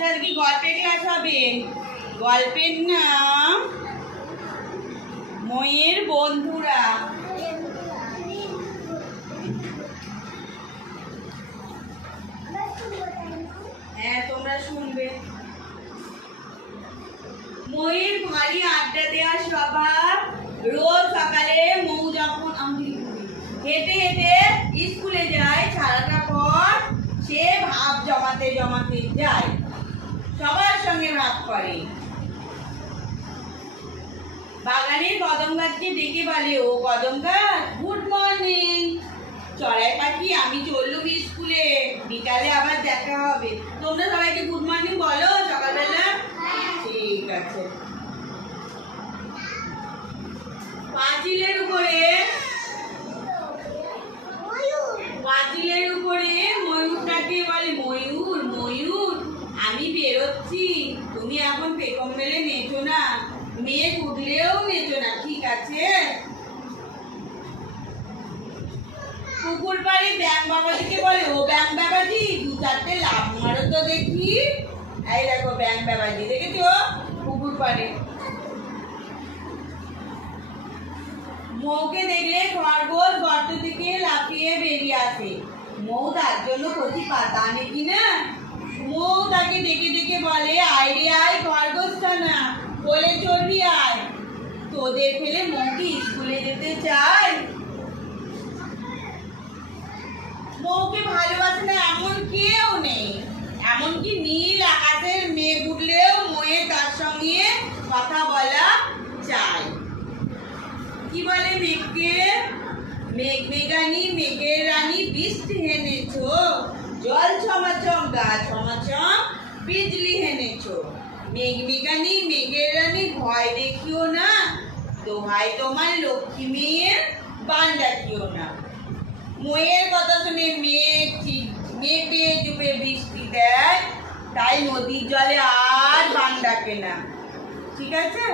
আচ্ছা আজকে গল্পের ক্লাস হবে। গল্পের নাম ময়ের বন্ধুরা। হ্যাঁ, তোমরা শুনবে। ময়ের ভারী আড্ডা দেওয়ার স্বভাব। রোজ সকালে মৌ যখন হেঁটে হেঁটে স্কুলে যায়, সারাটা পথ সে ভাব জমাতে জমাতে যায়, সবার সঙ্গে ভাব করে। বাগানের কদম গাছকে ডেকে বলে, ও কদম গাছ, গুড মর্নিং। চড়াই পাখি, আমি চললুম স্কুলে, বিকালে আবার দেখা হবে। তোমরা সবাইকে গুড মর্নিং বলো সকালবেলা। ঠিক আছে। পাঁচিলের উপরে ময়ূরটাকে বলে, ময়ূর ময়ূর আমি বেরোচ্ছি, তুমি এখন পেখম মেলে নেচো না, মেয়ে উঠলেও নেচো না, ঠিক আছে? পুকুর পাড়ে ব্যাং বাবাজিকে বলে, ও ব্যাং বাবাজি, দু চারটে লাভ মারো তো দেখি। এই দেখো ব্যাং বাবাজি, দেখেছো পুকুর পাড়ে। মৌকে দেখলে খরগোশ গর্ত থেকে লাফিয়ে বেরিয়ে আসে। মৌ তার জন্য কচি পাতা আনে কিনা। মৌ তাকে ডেকে ডেকে বলে, আয় রে আয় খরগোশটা না, বলে চড়বি আয়। তোদের ফেলে মৌ কি স্কুলে যেতে চায়? মৌকে ভালোবাসে না এমন কেউ নেই। এমনকি নীল আকাশের মেঘ উঠলেও মৌয়ের তার সঙ্গে কথা বলা চাই। কি বলে মেঘকে? মেঘ মেঘানি মেঘের রানী বৃষ্টি হেনেছো, জল ছমাছম গাছ ছমাছম বিজলি হেনেছো। মেঘ মেঘানি মেঘের রানী ভয় দেখিও না, দোহাই তোমার লক্ষ্মী মেয়ের বান ডাকিও না। ময়ের কথা শুনে মেঘে চুপে বৃষ্টি দেয়, তাই নদীর জলে আর বান ডাকে না। ঠিক আছে?